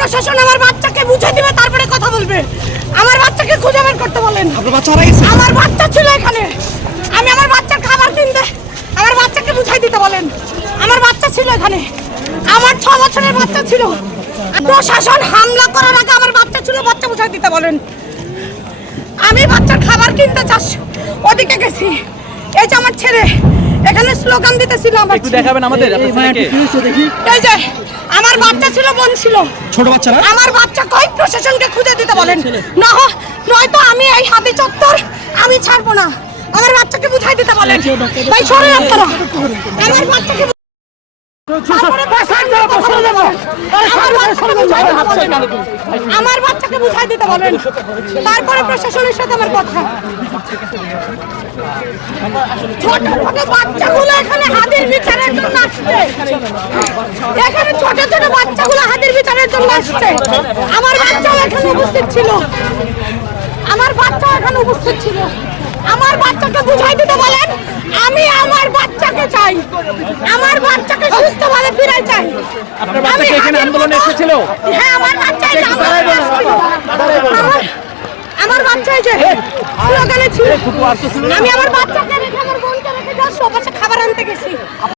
প্রশাসন আমার বাচ্চাকে বুঝে দিবে, তারপরে কথা বলবে। আমার বাচ্চাকে খুঁজে বের করতে বলেন। আপনার বাচ্চা হারা গেছে? আমার বাচ্চা ছিল এখানে, আমি আমার বাচ্চার খাবার কিনতে, আমার বাচ্চাকে বুঝাই দিতে বলেন। আমার বাচ্চা ছিল এখানে, আমার 6 বছরের বাচ্চা ছিল। প্রশাসন হামলা করার আগে আমার বাচ্চা ছিল, বাচ্চা বুঝাই দিতে বলেন। আমি বাচ্চার খাবার কিনতে চাস ওদিকে গেছি, এই যে আমার ছেলে এখানে স্লোগান দিতেছিল। আমার একটু দেখাবেন আমাদের আপনার ছেলেকে? এই যে আমার বাচ্চা ছিল, বোন ছিল, ছোট বাচ্চারা? আমার বাচ্চা কই প্রশাসনকে খুঁজে দিতে বলেন। নয়তো আমি এই হাতি চত্বর আমি ছাড়বো না। আমার বাচ্চাকে বুঝাই দিতে বলেন। ভাই সরে আপনারা, আমার বাচ্চাকে আমার বাচ্চাকে বুঝাই দিতে বলেন, তারপরে প্রশাসনের সাথে আমার কথা। ছোট ছোট বাচ্চাগুলো এখানে হাতির বিচারের জন্য আসছে, এখানে ছোট ছোট বাচ্চাগুলো হাতির বিচারের জন্য আসছে। আমার বাচ্চাও এখানে উপস্থিত ছিল, আমার বাচ্চাও এখানে উপস্থিত ছিল। আমার বাচ্চাকে বুঝাই দিতে বলেন, আমি আমার বাচ্চাকে চাই, আমার বাচ্চাকে সুস্থভাবে ফিরাই চাই। আপনার বাচ্চা কি এখানে আন্দোলনে এসেছিল? হ্যাঁ, আমার বাচ্চা আমার বাচ্চা এই যে স্লোগানে ছিল। আমি আমার বাচ্চাকে রেখে, আমার বোনকে রেখে যাওয়ার সবার খাবার আনতে গেছি।